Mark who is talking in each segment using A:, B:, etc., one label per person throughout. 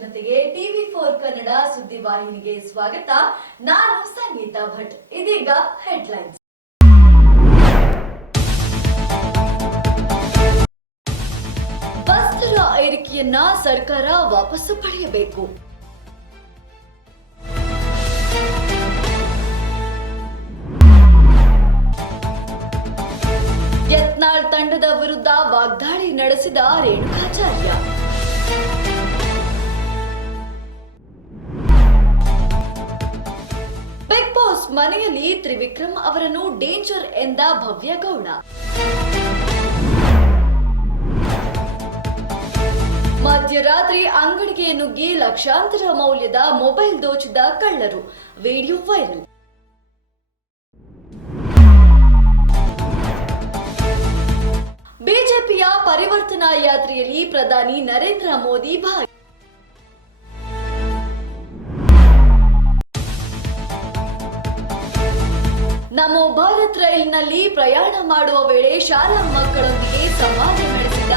A: ಜನತೆಗೆ TV four Kannada ಸುದ್ದಿವಾಹಿನಿಗೆ ಸ್ವಾಗತ. ನಾನು ಸಂಗೀತಾ ಭಟ್. ಇದೀಗ ಹೆಡ್ಲೈನ್ಸ್ ಬಸ್ ದರ ಏರಿಕೆಯನ್ನ ಸರ್ಕಾರ ವಾಪಸ್ಸು ಪಡೆಯಬೇಕು. ಯತ್ನಾಳ್ ತಂಡದ ವಿರುದ್ಧ ವಾಗ್ದಾಳಿ ನಡೆಸಿದ ರೇಣುಕಾಚಾರ್ಯ. ಮನೆಯಲ್ಲಿ ತ್ರಿವಿಕ್ರಮ್ ಅವರನ್ನು ಡೇಂಜರ್ ಎಂದ ಭವ್ಯ ಗೌಡ. ಮಧ್ಯರಾತ್ರಿ ಅಂಗಡಿಗೆ ನುಗ್ಗಿ ಲಕ್ಷಾಂತರ ಮೌಲ್ಯದ ಮೊಬೈಲ್ ದೋಚಿದ ಕಳ್ಳರು. Video viral. ಬಿಜೆಪಿಯ ಪರಿವರ್ತನಾ ಯಾತ್ರೆಯಲ್ಲಿ ಪ್ರಧಾನಿ ನರೇಂದ್ರ ಮೋದಿ ಭಾಗಿ ನಮೋ ಭಾರತ್ ರೈಲ್ನಲ್ಲಿ ಪ್ರಯಾಣ ಮಾಡುವ ವೇಳೆ ಶಾಲಾ ಮಕ್ಕಳೊಂದಿಗೆ ಸಂವಾದ ನಡೆಸಿದ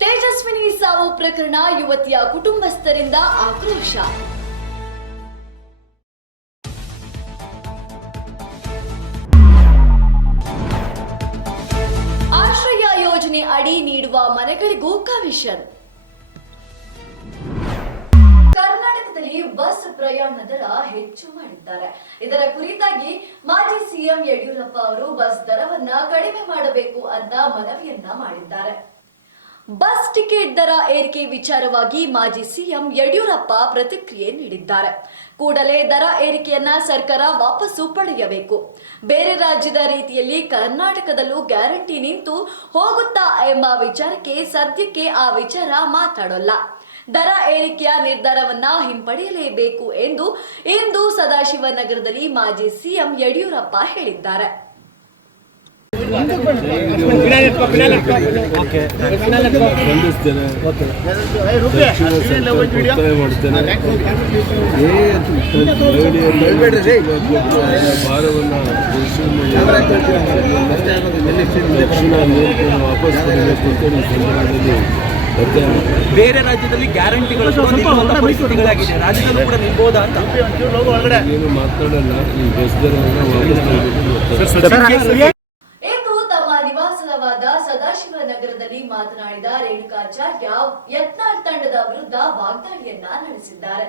A: ತೇಜಸ್ವಿನಿ ಸಾವು ಪ್ರಕರಣ ಯುವತಿಯ ಕುಟುಂಬಸ್ಥರಿಂದ ಆಕ್ರೋಶ. ಆಶ್ರಯ ಯೋಜನೆ ಅಡಿ ನೀಡುವ ಮನೆಗಳಿಗೂ ಕಮಿಷನ್. ಕರ್ನಾಟಕದಲ್ಲಿ ಬಸ್ ಪ್ರಯಾಣ ದರ ಹೆಚ್ಚು ಮಾಡಿದ್ದಾರೆ. ಇದರ ಕುರಿತಾಗಿ ಮಾಜಿ ಸಿಎಂ ಯಡಿಯೂರಪ್ಪ ಅವರು ಬಸ್ ದರವನ್ನ ಕಡಿಮೆ ಮಾಡಬೇಕು ಅಂತ ಮನವಿಯನ್ನ ಮಾಡಿದ್ದಾರೆ. ಬಸ್ ಟಿಕೆಟ್ ದರ ಏರಿಕೆ ವಿಚಾರವಾಗಿ ಮಾಜಿ ಸಿಎಂ ಯಡಿಯೂರಪ್ಪ ಪ್ರತಿಕ್ರಿಯೆ ನೀಡಿದ್ದಾರೆ. ಕೂಡಲೇ ದರ ಏರಿಕೆಯನ್ನ ಸರ್ಕಾರ ವಾಪಸ್ಸು ಪಡೆಯಬೇಕು. ಬೇರೆ ರಾಜ್ಯದ ರೀತಿಯಲ್ಲಿ ಕರ್ನಾಟಕದಲ್ಲೂ ಗ್ಯಾರಂಟಿ ನಿಂತು ಹೋಗುತ್ತಾ ಎಂಬ ವಿಚಾರಕ್ಕೆ ಸದ್ಯಕ್ಕೆ ಆ ವಿಚಾರ ಮಾತಾಡೋಲ್ಲ. ದರ ಏರಿಕೆಯ ನಿರ್ಧಾರವನ್ನ ಹಿಂಪಡೆಯಲೇಬೇಕು ಎಂದು ಇಂದು ಸದಾಶಿವನಗರದಲ್ಲಿ ಮಾಜಿ ಸಿಎಂ ಯಡಿಯೂರಪ್ಪ ಹೇಳಿದ್ದಾರೆ.
B: ವಾಪಸ್
C: ಬೇರೆ ರಾಜ್ಯದಲ್ಲಿ ಗ್ಯಾರಂಟಿಗಳು ಪರಿಸ್ಥಿತಿಗಳಾಗಿದೆ. ರಾಜ್ಯದಲ್ಲೂ ಕೂಡ ನಿಲ್ಬೋದಾ ಅಂತ.
B: ಏನು ಈ
A: ನಿವಾಸವಾದ ಸದಾಶಿವನಗರದಲ್ಲಿ ಮಾತನಾಡಿದ ರೇಣುಕಾಚಾರ್ಯ ಯತ್ನಾಳ್ ತಂಡದ ವಿರುದ್ಧ ವಾಗ್ದಾಳಿಯನ್ನ ನಡೆಸಿದ್ದಾರೆ.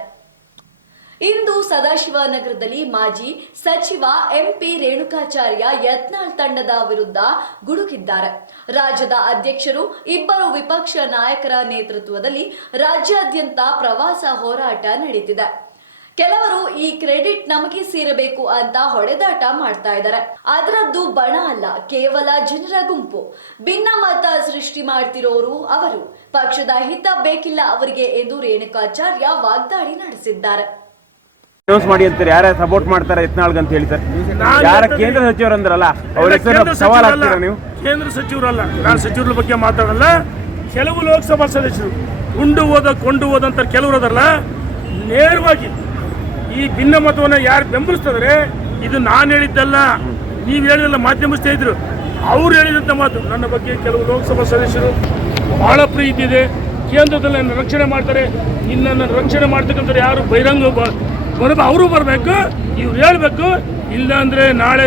A: ಇಂದು ಸದಾಶಿವನಗರದಲ್ಲಿ ಮಾಜಿ ಸಚಿವ ಎಂಪಿ ರೇಣುಕಾಚಾರ್ಯ ಯತ್ನಾಳ್ ತಂಡದ ವಿರುದ್ಧ ಗುಡುಗಿದ್ದಾರೆ. ರಾಜ್ಯದ ಅಧ್ಯಕ್ಷರು ಇಬ್ಬರು ವಿಪಕ್ಷ ನಾಯಕರ ನೇತೃತ್ವದಲ್ಲಿ ರಾಜ್ಯಾದ್ಯಂತ ಪ್ರವಾಸ ಹೋರಾಟ ನಡೀತಿದೆ. ಕೆಲವರು ಈ ಕ್ರೆಡಿಟ್ ನಮಗೆ ಸೇರಬೇಕು ಅಂತ ಹೊಡೆದಾಟ ಮಾಡ್ತಾ ಇದ್ದಾರೆ. ಅದರದ್ದು ಬಣ ಅಲ್ಲ, ಕೇವಲ ಜನರ ಗುಂಪು. ಭಿನ್ನ ಮತ ಸೃಷ್ಟಿ ಮಾಡ್ತಿರೋರು ಅವರು. ಪಕ್ಷದ ಹಿತ ಬೇಕಿಲ್ಲ ಅವರಿಗೆ ಎಂದು ರೇಣುಕಾಚಾರ್ಯ ವಾಗ್ದಾಳಿ ನಡೆಸಿದ್ದಾರೆ.
D: ಅನೌನ್ಸ್ ಮಾಡಿ ಅಂತಾರೆ. ಯಾರ ಸಪೋರ್ಟ್ ಮಾಡ್ತಾರೆ ಯತ್ನಾಳ್ಗೆ ಅಂತ ಹೇಳಿ ಸರ್. ಯಾರ ಕೇಂದ್ರ ಸಚಿವರು ಅಂದ್ರಲ್ಲ ಅವ್ರ ಹೆಸರು ಸವಾಲ್. ನೀವು?
E: ಕೇಂದ್ರ ಸಚಿವರಲ್ಲ. ನಾನು ಸಚಿವರ ಬಗ್ಗೆ ಮಾತಾಡಲ್ಲ. ಕೆಲವು ಲೋಕಸಭಾ ಸದಸ್ಯರು ಉಂಡು ಹೋದ ಕೊಂಡು ಹೋದಂತ ಕೆಲವರು ಅದಲ್ಲ ನೇರವಾಗಿ ಈ ಭಿನ್ನ ಮತವನ್ನು ಯಾರು ಬೆಂಬಲಿಸ್ತಿದ್ರೆ ಇದು ನಾನು ಹೇಳಿದ್ದಲ್ಲ. ನೀವು ಹೇಳಿದಲ್ಲ ಮಾಧ್ಯಮ ಸ್ನೇಹಿತರು ಅವ್ರು ಹೇಳಿದಂಥ ಮಾತು. ನನ್ನ ಬಗ್ಗೆ ಕೆಲವು ಲೋಕಸಭಾ ಸದಸ್ಯರು ಬಹಳ ಪ್ರೀತಿ ಇದೆ. ಕೇಂದ್ರದಲ್ಲಿ ನನ್ನ ರಕ್ಷಣೆ ಮಾಡ್ತಾರೆ. ನಿನ್ನನ್ನು ರಕ್ಷಣೆ ಮಾಡ್ತಕ್ಕಂಥವ್ರು ಯಾರು? ಬಹಿರಂಗ ಬರಬ ಅವರು ಬರಬೇಕು, ಇವ್ರು ಹೇಳ್ಬೇಕು ಇಲ್ಲ ಅಂದ್ರೆ ನಾಳೆ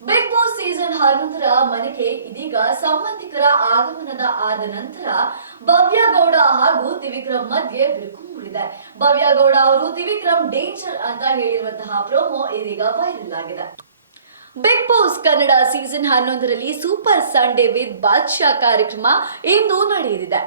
A: ಬಿಗ್ ಬಾಸ್ ಸೀಸನ್ ಹನ್ನೊಂದರ ಮನೆಗೆ ಇದೀಗ ಸಂಬಂಧಿಕರ ಆಗಮನದ ಆದ ನಂತರ ಭವ್ಯ ಗೌಡ ಹಾಗೂ ತ್ರಿವಿಕ್ರಮ್ ಮಧ್ಯೆ ಬಿರುಕು ಮೂಡಿದೆ. ಭವ್ಯ ಗೌಡ ಅವರು ತ್ರಿವಿಕ್ರಮ್ ಡೇಂಜರ್ ಅಂತ ಹೇಳಿರುವಂತಹ ಪ್ರೋಮೋ ಇದೀಗ ವೈರಲ್ ಆಗಿದೆ. ಬಿಗ್ ಬಾಸ್ ಕನ್ನಡ ಸೀಸನ್ ಹನ್ನೊಂದರಲ್ಲಿ ಸೂಪರ್ ಸಂಡೇ ವಿತ್ ಬಾದ್ಶಾ ಕಾರ್ಯಕ್ರಮ ಇಂದು ನಡೆಯಲಿದೆ.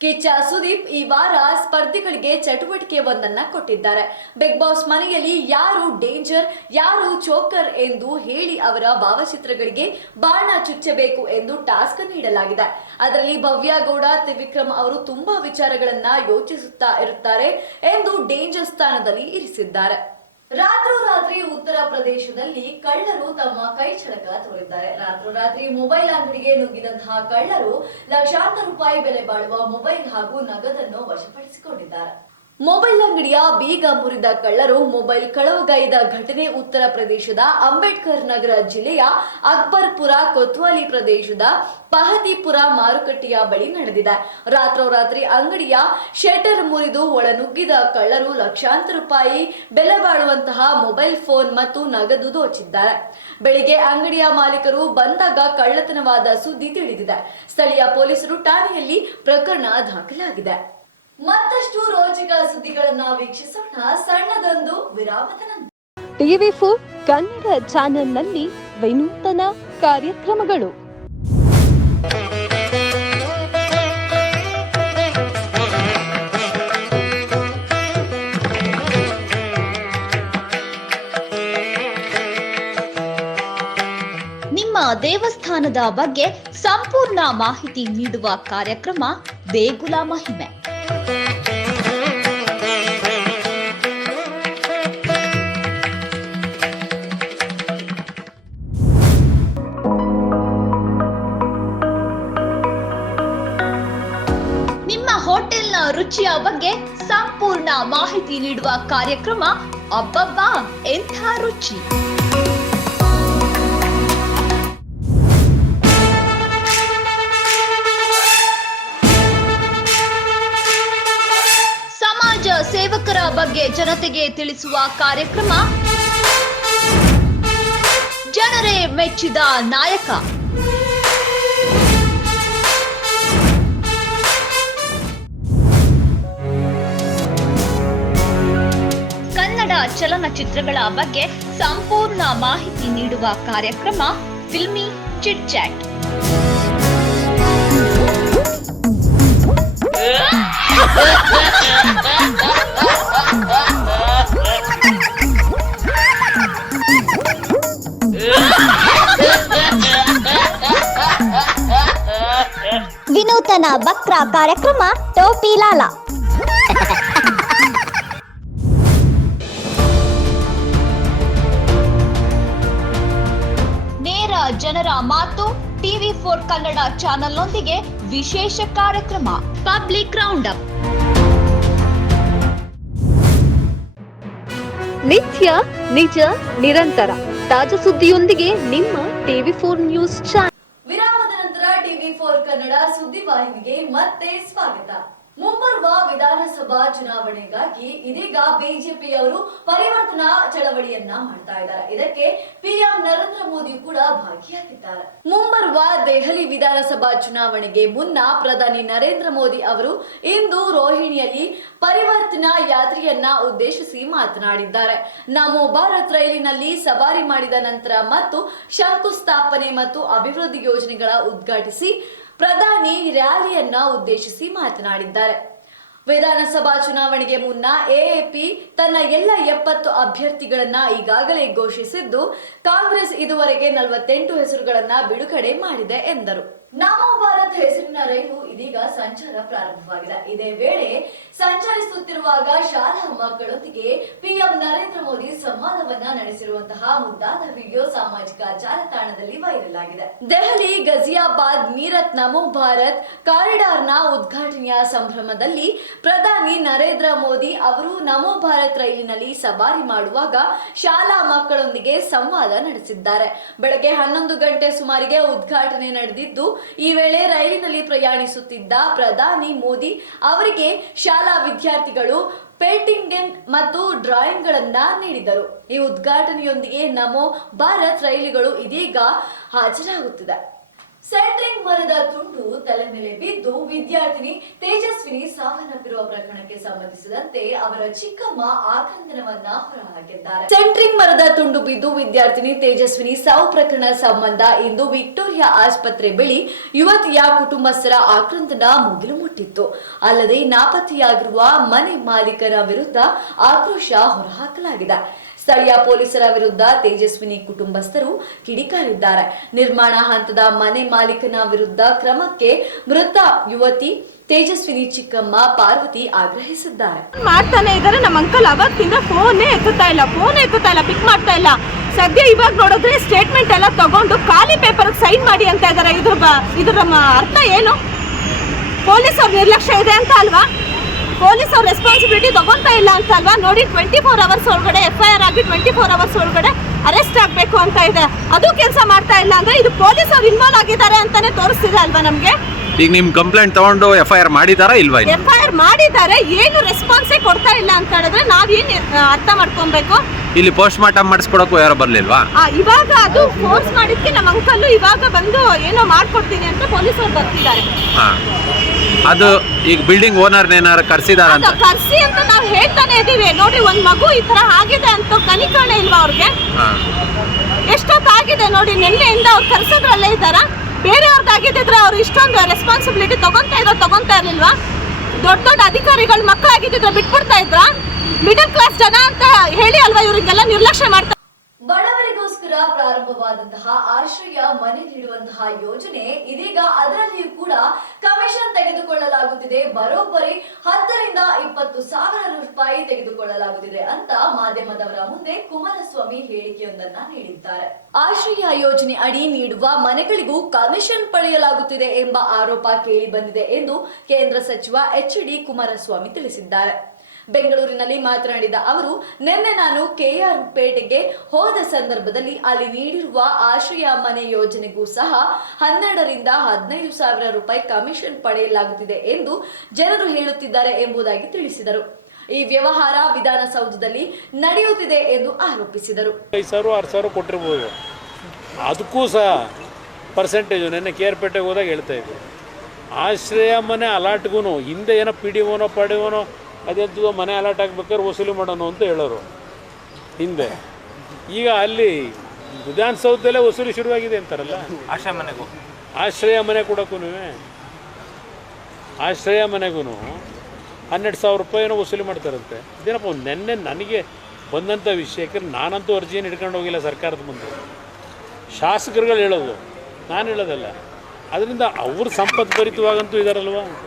A: ಕಿಚ್ಚ ಸುದೀಪ್ ಈ ವಾರ ಸ್ಪರ್ಧಿಗಳಿಗೆ ಚಟುವಟಿಕೆ ಒಂದನ್ನ ಕೊಟ್ಟಿದ್ದಾರೆ. ಬಿಗ್ ಬಾಸ್ ಮನೆಯಲ್ಲಿ ಯಾರು ಡೇಂಜರ್, ಯಾರು ಚೋಕರ್ ಎಂದು ಹೇಳಿ ಅವರ ಭಾವಚಿತ್ರಗಳಿಗೆ ಬಾಣ ಚುಚ್ಚಬೇಕು ಎಂದು ಟಾಸ್ಕ್ ನೀಡಲಾಗಿದೆ. ಅದರಲ್ಲಿ ಭವ್ಯ ಗೌಡ, ತ್ರಿವಿಕ್ರಮ್ ಅವರು ತುಂಬಾ ವಿಚಾರಗಳನ್ನ ಯೋಚಿಸುತ್ತಾ ಇರುತ್ತಾರೆ ಎಂದು ಡೇಂಜರ್ ಸ್ಥಾನದಲ್ಲಿ ಇರಿಸಿದ್ದಾರೆ. ರಾತ್ರೋರಾತ್ರಿ ಉತ್ತರ ಪ್ರದೇಶದಲ್ಲಿ ಕಳ್ಳರು ತಮ್ಮ ಕೈ ಚಳಕ ತೋರಿದ್ದಾರೆ. ರಾತ್ರೋರಾತ್ರಿ ಮೊಬೈಲ್ ಅಂಗಡಿಗೆ ನುಗ್ಗಿದಂತಹ ಕಳ್ಳರು ಲಕ್ಷಾಂತರ ರೂಪಾಯಿ ಬೆಲೆ ಬಾಳುವ ಮೊಬೈಲ್ ಹಾಗೂ ನಗದನ್ನು ವಶಪಡಿಸಿಕೊಂಡಿದ್ದಾರೆ. ಮೊಬೈಲ್ ಅಂಗಡಿಯ ಬೀಗ ಮುರಿದ ಕಳ್ಳರು ಮೊಬೈಲ್ ಕಳವುಗೈದ ಘಟನೆ ಉತ್ತರ ಪ್ರದೇಶದ ಅಂಬೇಡ್ಕರ್ ನಗರ ಜಿಲ್ಲೆಯ ಅಕ್ಬರ್ಪುರ ಕೊತ್ವಾಲಿ ಪ್ರದೇಶದ ಪಹತಿಪುರ ಮಾರುಕಟ್ಟೆಯ ಬಳಿ ನಡೆದಿದೆ. ರಾತ್ರೋರಾತ್ರಿ ಅಂಗಡಿಯ ಶಟರ್ ಮುರಿದು ಒಳನುಗ್ಗಿದ ಕಳ್ಳರು ಲಕ್ಷಾಂತರ ರೂಪಾಯಿ ಬೆಲೆ ಬಾಳುವಂತಹ ಮೊಬೈಲ್ ಫೋನ್ ಮತ್ತು ನಗದು ದೋಚಿದ್ದಾರೆ. ಬೆಳಿಗ್ಗೆ ಅಂಗಡಿಯ ಮಾಲೀಕರು ಬಂದಾಗ ಕಳ್ಳತನವಾದ ಸುದ್ದಿ ತಿಳಿದಿದೆ. ಸ್ಥಳೀಯ ಪೊಲೀಸರು ಠಾಣೆಯಲ್ಲಿ ಪ್ರಕರಣ ದಾಖಲಾಗಿದೆ. ಮತ್ತಷ್ಟು ರೋಚಕ ಸುದ್ದಿಗಳನ್ನ ವೀಕ್ಷಿಸೋಣ. ಸಣ್ಣದೊಂದು ವಿರಾಮದ ನಂತರ.
F: ಟಿವಿ ಫೋರ್ ಕನ್ನಡ ಚಾನೆಲ್ನಲ್ಲಿ ವಿನೂತನ ಕಾರ್ಯಕ್ರಮಗಳು.
G: ನಿಮ್ಮ ದೇವಸ್ಥಾನದ ಬಗ್ಗೆ ಸಂಪೂರ್ಣ ಮಾಹಿತಿ ನೀಡುವ ಕಾರ್ಯಕ್ರಮ ದೇಗುಲ ಮಹಿಮೆ. ಬಗ್ಗೆ ಸಂಪೂರ್ಣ ಮಾಹಿತಿ ನೀಡುವ ಕಾರ್ಯಕ್ರಮ ಅಬ್ಬಬ್ಬಾ, ಎಂಥ ರುಚಿ. ಸಮಾಜ ಸೇವಕರ ಬಗ್ಗೆ ಜನತೆಗೆ ತಿಳಿಸುವ ಕಾರ್ಯಕ್ರಮ. ಜನರೇ ಮೆಚ್ಚಿದ ನಾಯಕ. ಚಲನಚಿತ್ರಗಳ ಬಗ್ಗೆ ಸಂಪೂರ್ಣ ಮಾಹಿತಿ ನೀಡುವ ಕಾರ್ಯಕ್ರಮ ಫಿಲ್ಮಿ ಚಿಟ್ ಚಾಟ್.
H: ವಿನೂತನ ಬಕ್ರ ಕಾರ್ಯಕ್ರಮ ಟೋಪಿ ಲಾಲ.
G: ಮಾತು ಟಿವಿ ಫೋರ್ ಕನ್ನಡ ಚಾನೆಲ್ನೊಂದಿಗೆ ವಿಶೇಷ ಕಾರ್ಯಕ್ರಮ ಪಬ್ಲಿಕ್ ರೌಂಡ್ ಅಪ್
F: ನಿತ್ಯ, ನಿಜ, ನಿರಂತರ. ತಾಜಾ ಸುದ್ದಿಯೊಂದಿಗೆ ನಿಮ್ಮ ಟಿವಿ ಫೋರ್ ನ್ಯೂಸ್ ಚಾನೆಲ್
A: ವಿರಾಮದ ನಂತರ ಟಿವಿ ಫೋರ್ ಕನ್ನಡ ಸುದ್ದಿವಾಹಿನಿಗೆ ಮತ್ತೆ ಸ್ವಾಗತ. ಮುಂಬರುವ ವಿಧಾನಸಭಾ ಚುನಾವಣೆಗಾಗಿ ಇದೀಗ ಬಿಜೆಪಿಯವರು ಪರಿವರ್ತನಾ ಚಳವಳಿಯನ್ನ ಮಾಡ್ತಾ ಇದ್ದಾರೆ. ಇದಕ್ಕೆ ಪಿಎಂ ನರೇಂದ್ರ ಮೋದಿ ಕೂಡ ಭಾಗಿಯಾಗಿದ್ದಾರೆ. ಮುಂಬರುವ ದೆಹಲಿ ವಿಧಾನಸಭಾ ಚುನಾವಣೆಗೆ ಮುನ್ನ ಪ್ರಧಾನಿ ನರೇಂದ್ರ ಮೋದಿ ಅವರು ಇಂದು ರೋಹಿಣಿಯಲ್ಲಿ ಪರಿವರ್ತನಾ ಯಾತ್ರೆಯನ್ನ ಉದ್ದೇಶಿಸಿ ಮಾತನಾಡಿದ್ದಾರೆ. ನಮೋ ಭಾರತ್ ರೈಲಿನಲ್ಲಿ ಸವಾರಿ ಮಾಡಿದ ನಂತರ ಮತ್ತು ಶಂಕುಸ್ಥಾಪನೆ ಮತ್ತು ಅಭಿವೃದ್ಧಿ ಯೋಜನೆಗಳ ಉದ್ಘಾಟಿಸಿ ಪ್ರಧಾನಿ ರ್ಯಾಲಿಯನ್ನ ಉದ್ದೇಶಿಸಿ ಮಾತನಾಡಿದ್ದಾರೆ. ವಿಧಾನಸಭಾ ಚುನಾವಣೆಗೆ ಮುನ್ನ ಎಎಪಿ ತನ್ನ ಎಲ್ಲ ಎಪ್ಪತ್ತು ಅಭ್ಯರ್ಥಿಗಳನ್ನ ಈಗಾಗಲೇ ಘೋಷಿಸಿದ್ದು, ಕಾಂಗ್ರೆಸ್ ಇದುವರೆಗೆ ನಲವತ್ತೆಂಟು ಹೆಸರುಗಳನ್ನ ಬಿಡುಗಡೆ ಮಾಡಿದೆ ಎಂದರು. ನಮೋ ಭಾರತ್ ಹೆಸರಿನ ರೈಲು ಇದೀಗ ಸಂಚಾರ ಪ್ರಾರಂಭವಾಗಿದೆ. ಇದೇ ವೇಳೆ ಸಂಚರಿಸುತ್ತಿರುವಾಗ ಶಾಲಾ ಮಕ್ಕಳೊಂದಿಗೆ ಪಿಎಂ ನರೇಂದ್ರ ಮೋದಿ ಸಂವಾದವನ್ನ ನಡೆಸಿರುವಂತಹ ಮುದ್ದಾದ ವಿಡಿಯೋ ಸಾಮಾಜಿಕ ಜಾಲತಾಣದಲ್ಲಿ ವೈರಲ್ ಆಗಿದೆ. ದೆಹಲಿ ಗಜಿಯಾಬಾದ್ ಮೀರತ್ ನಮೋ ಭಾರತ್ ಕಾರಿಡಾರ್ನ ಉದ್ಘಾಟನೆಯ ಸಂಭ್ರಮದಲ್ಲಿ ಪ್ರಧಾನಿ ನರೇಂದ್ರ ಮೋದಿ ಅವರು ನಮೋ ಭಾರತ್ ರೈಲಿನಲ್ಲಿ ಸವಾರಿ ಮಾಡುವಾಗ ಶಾಲಾ ಮಕ್ಕಳೊಂದಿಗೆ ಸಂವಾದ ನಡೆಸಿದ್ದಾರೆ. ಬೆಳಗ್ಗೆ ಹನ್ನೊಂದು ಗಂಟೆ ಸುಮಾರಿಗೆ ಉದ್ಘಾಟನೆ ನಡೆದಿದ್ದು, ಈ ವೇಳೆ ರೈಲಿನಲ್ಲಿ ಪ್ರಯಾಣಿಸುತ್ತಿದ್ದ ಪ್ರಧಾನಿ ಮೋದಿ ಅವರಿಗೆ ಶಾಲಾ ವಿದ್ಯಾರ್ಥಿಗಳು ಪೇಂಟಿಂಗ್ ಮತ್ತು ಡ್ರಾಯಿಂಗ್ ಗಳನ್ನ ನೀಡಿದರು. ಈ ಉದ್ಘಾಟನೆಯೊಂದಿಗೆ ನಮೋ ಭಾರತ್ ರೈಲುಗಳು ಇದೀಗ ಹಾಜರಾಗುತ್ತಿದೆ. ಸೆಂಟ್ರಿಂಗ್ ಮರದ ತುಂಡು ತಲೆ ಮೇಲೆ ಬಿದ್ದು ವಿದ್ಯಾರ್ಥಿನಿ ತೇಜಸ್ವಿನಿ ಸಾವನ್ನಪ್ಪಿರುವ ಪ್ರಕರಣಕ್ಕೆ ಸಂಬಂಧಿಸಿದಂತೆ ಅವರ ಚಿಕ್ಕಮ್ಮ ಆಕ್ರಂದನವನ್ನ ಹೊರಹಾಕಿದ್ದಾರೆ. ಸೆಂಟ್ರಿಂಗ್ ಮರದ ತುಂಡು ಬಿದ್ದು ವಿದ್ಯಾರ್ಥಿನಿ ತೇಜಸ್ವಿನಿ ಸಾವು ಪ್ರಕರಣ ಸಂಬಂಧ ಇಂದು ವಿಕ್ಟೋರಿಯಾ ಆಸ್ಪತ್ರೆ ಬಳಿ ಯುವತಿಯ ಕುಟುಂಬಸ್ಥರ ಆಕ್ರಂದನ ಮುಗಿಲು ಮುಟ್ಟಿತ್ತು. ಅಲ್ಲದೆ ನಾಪತ್ತೆಯಾಗಿರುವ ಮನೆ ಮಾಲೀಕರ ವಿರುದ್ಧ ಆಕ್ರೋಶ ಹೊರಹಾಕಲಾಗಿದೆ. ಸ್ಥಳೀಯ ಪೊಲೀಸರ ವಿರುದ್ಧ ತೇಜಸ್ವಿನಿ ಕುಟುಂಬಸ್ಥರು ಕಿಡಿಕಾರಿದ್ದಾರೆ. ನಿರ್ಮಾಣ ಹಂತದ ಮನೆ ಮಾಲೀಕನ ವಿರುದ್ಧ ಕ್ರಮಕ್ಕೆ ಮೃತ ಯುವತಿ ತೇಜಸ್ವಿನಿ ಚಿಕ್ಕಮ್ಮ ಪಾರ್ವತಿ ಆಗ್ರಹಿಸಿದ್ದಾರೆ.
I: ಮಾಡ್ತಾನೆ ಇದ್ದಾರೆ ನಮ್ಮ ಅಂಕಲ್ ಅವತ್ತಿಂದ ಫೋನೇ ಎತ್ತುತ್ತಾ ಇಲ್ಲ ಫೋನ್ ಎತ್ತುತ್ತಾ ಇಲ್ಲ ಪಿಕ್ ಮಾಡ್ತಾ ಇಲ್ಲ. ಸದ್ಯ ಇವಾಗ ನೋಡಿದ್ರೆ ಸ್ಟೇಟ್ಮೆಂಟ್ ಎಲ್ಲ ತಗೊಂಡು ಖಾಲಿ ಪೇಪರ್ ಸೈನ್ ಮಾಡಿ ಅಂತ ಇದಾರೆ. ಇದ್ರ ಇದ್ರ ಅರ್ಥ ಏನು? ಪೊಲೀಸ್ ಅವ್ರ ನಿರ್ಲಕ್ಷ್ಯ ಇದೆ ಅಂತ ಅಲ್ವಾ? ಪೊಲೀಸ್ ಅವ್ರ ರೆಸ್ಪಾನ್ಸಿಬಿಲಿಟಿ ತಗೊಂತಾ ಇಲ್ಲ ಅಂತ ಅಲ್ವಾ ನೋಡಿ ಟ್ವೆಂಟಿ ಫೋರ್ ಅವರ್ಸ್ ಒಳಗಡೆ ಎಫ್ ಐ ಆರ್ ಆಗಿ ಟ್ವೆಂಟಿ ಫೋರ್ ಅವರ್ಸ್ ಒಳಗಡೆ ಅರೆಸ್ಟ್ ಆಗಬೇಕು ಅಂತ ಇದೆ. ಅದು ಕೆಲಸ ಮಾಡ್ತಾ ಇಲ್ಲ ಅಂದ್ರೆ ಇದು ಪೊಲೀಸ್ ಅವ್ರು ಇನ್ವಾಲ್ವ್ ಆಗಿದ್ದಾರೆ ಅಂತಾನೆ ತೋರಿಸ್ತಿದೆ ಅಲ್ವಾ ನಮಗೆ?
J: ಈಗ ನಿಮ್ ಕಂಪ್ಲೇಂಟ್ ತಗೊಂಡು ಎಫ್ ಐ ಆರ್ ಮಾಡಿದಾರಾ ಇಲ್ವಾ?
I: ಎಫ್ ಐ ಆರ್ ಮಾಡಿದ್ದಾರೆ ಏನು ರೆಸ್ಪಾನ್ಸೇ ಕೊಡ್ತಾ ಇಲ್ಲ ಅಂತ ಹೇಳಿದ್ರೆ ನಾವೇನ್ ಅರ್ಥ ಮಾಡ್ಕೊಬೇಕು?
J: ಇಲ್ಲಿ ಪೋಸ್ಟ್ ಮಾರ್ಟಮ್ ಮಾಡಿಸ್ಕೊಡಕ್ಕೂ ಯಾರೋ ಬರ್ಲಿಲ್ವಾ?
I: ಇವಾಗ ಅದು ಫೋರ್ಸ್ ಮಾಡಿದ್ಕೆ ನಮ್ಮ ಅಂಕಲ್ ಇವಾಗ ಬಂದು ಏನೋ ಮಾಡ್ಕೊಡ್ತೀನಿ ಅಂತ ಪೊಲೀಸ್ ಅವ್ರು ಬರ್ತಿದ್ದಾರೆ.
J: ಹಾ. ಅದು ಈಗ ಬಿಲ್ಡಿಂಗ್ ಓನರ್ ಏನಾರು ಕರ್ಸಿದಾರ ಅಂತ
I: ಕರ್ಸಿ ಅಂತ ನಾವು ಹೇಳ್ತಾನೆ ಇದೀವಿ. ನೋಡಿ ಒಂದ್ ಮಗು ಈ ತರ ಆಗಿದೆ ಅಂತ ಕನಿಕಾಣೆ ಇಲ್ವಾ ಅವ್ರಿಗೆ? ಎಷ್ಟೊತ್ತಾಗಿದೆ ನೋಡಿ ನಿನ್ನೆಯಿಂದ ಅವ್ರು ಕರ್ಸೋದ್ರಲ್ಲೇ ಇದ್ದಾರ ಬೇರೆಯವ್ರದ್ದಾಗಿದ್ದಿದ್ರೆ ಅವ್ರು ಇಷ್ಟೊಂದು ರೆಸ್ಪಾನ್ಸಿಬಿಲಿಟಿ ತಗೊಂತಾ ಇರೋ ತಗೊಂತಾ ಇರ್ಲಿಲ್ವಾ? ದೊಡ್ಡ ದೊಡ್ಡ ಅಧಿಕಾರಿಗಳು ಮಕ್ಕಳಾಗಿದ್ದಿದ್ರೆ ಬಿಟ್ಬಿಡ್ತಾ ಇದ್ರ? ಮಿಡಲ್ ಕ್ಲಾಸ್ ಜನ ಅಂತ ಹೇಳಿ ಅಲ್ವಾ ಇವರಿಗೆಲ್ಲ ನಿರ್ಲಕ್ಷ್ಯ ಮಾಡ್ತಾ
A: ಆಶ್ರಯ ಮನೆ ನೀಡುವಂತಹ ಯೋಜನೆ ಇದೀಗ ಅದರಲ್ಲಿಯೂ ಕೂಡ ಕಮಿಷನ್ ತೆಗೆದುಕೊಳ್ಳಲಾಗುತ್ತಿದೆ. ಬರೋಬ್ಬರಿ ಹತ್ತರಿಂದ ಇಪ್ಪತ್ತು ಸಾವಿರ ರೂಪಾಯಿ ತೆಗೆದುಕೊಳ್ಳಲಾಗುತ್ತಿದೆ ಅಂತ ಮಾಧ್ಯಮದವರ ಮುಂದೆ ಕುಮಾರಸ್ವಾಮಿ ಹೇಳಿಕೆಯೊಂದನ್ನ ನೀಡಿದ್ದಾರೆ. ಆಶ್ರಯ ಯೋಜನೆ ಅಡಿ ನೀಡುವ ಮನೆಗಳಿಗೂ ಕಮಿಷನ್ ಪಡೆಯಲಾಗುತ್ತಿದೆ ಎಂಬ ಆರೋಪ ಕೇಳಿ ಬಂದಿದೆ ಎಂದು ಕೇಂದ್ರ ಸಚಿವ ಎಚ್ ಡಿ ಕುಮಾರಸ್ವಾಮಿ ತಿಳಿಸಿದ್ದಾರೆ. ಬೆಂಗಳೂರಿನಲ್ಲಿ ಮಾತನಾಡಿದ ಅವರು, ನಿನ್ನೆ ನಾನು ಕೆಆರ್ ಪೇಟೆಗೆ ಹೋದ ಸಂದರ್ಭದಲ್ಲಿ ಅಲ್ಲಿ ನೀಡಿರುವ ಆಶ್ರಯ ಮನೆ ಯೋಜನೆಗೂ ಸಹ ಹನ್ನೆರಡರಿಂದ ಹದಿನೈದು ಸಾವಿರ ರೂಪಾಯಿ ಕಮಿಷನ್ ಪಡೆಯಲಾಗುತ್ತಿದೆ ಎಂದು ಜನರು ಹೇಳುತ್ತಿದ್ದಾರೆ ಎಂಬುದಾಗಿ ತಿಳಿಸಿದರು. ಈ ವ್ಯವಹಾರ ವಿಧಾನಸೌಧದಲ್ಲಿ ನಡೆಯುತ್ತಿದೆ ಎಂದು ಆರೋಪಿಸಿದರು.
B: ಐದು ಸಾವಿರ, ಆರು ಸಾವಿರ ಅದಕ್ಕೂ ಸಹ ಪರ್ಸೆಂಟೇಜು ನೆನ್ನೆ ಕೇರ್ಪೇಟೆಗೆ ಹೋದಾಗ ಹೇಳ್ತಾ ಇದ್ದೆ ಆಶ್ರಯ ಮನೆ ಅಲಾಟ್ಗೂ ಹಿಂದೆ ಏನೋ ಪಿ ಡಿ ಓನೋ ಅದೆಂತದೋ ಮನೆ ಅಲರ್ಟ್ ಆಗ್ಬೇಕಾದ್ರೆ ವಸೂಲಿ ಮಾಡೋಣ ಅಂತ ಹೇಳೋರು. ಹಿಂದೆ. ಈಗ ಅಲ್ಲಿ ವಿಧಾನಸೌಧದಲ್ಲೇ ವಸೂಲಿ ಶುರುವಾಗಿದೆ ಅಂತಾರಲ್ಲ?
C: ಆಶ್ರಯ ಮನೆಗೂ.
B: ಆಶ್ರಯ ಮನೆ ಕೊಡೋಕ್ಕೂ ಆಶ್ರಯ ಮನೆಗೂ ಹನ್ನೆರಡು ಸಾವಿರ ರೂಪಾಯಿನೋ ವಸೂಲಿ ಮಾಡ್ತಾರಂತೆ. ಇದೇನಪ್ಪ ನೆನ್ನೆ ನನಗೆ ಬಂದಂಥ ವಿಷಯಕ್ಕೆ ನಾನಂತೂ ಅರ್ಜಿಯನ್ನು ಹಿಡ್ಕೊಂಡು ಹೋಗಿಲ್ಲ ಸರ್ಕಾರದ ಮುಂದೆ. ಶಾಸಕರುಗಳು ಹೇಳೋದು. ನಾನು ಹೇಳೋದಲ್ಲ. ಅದರಿಂದ ಅವ್ರ ಸಂಪತ್ಭರಿತವಾಗಂತೂ ಇದಾರಲ್ವಾ?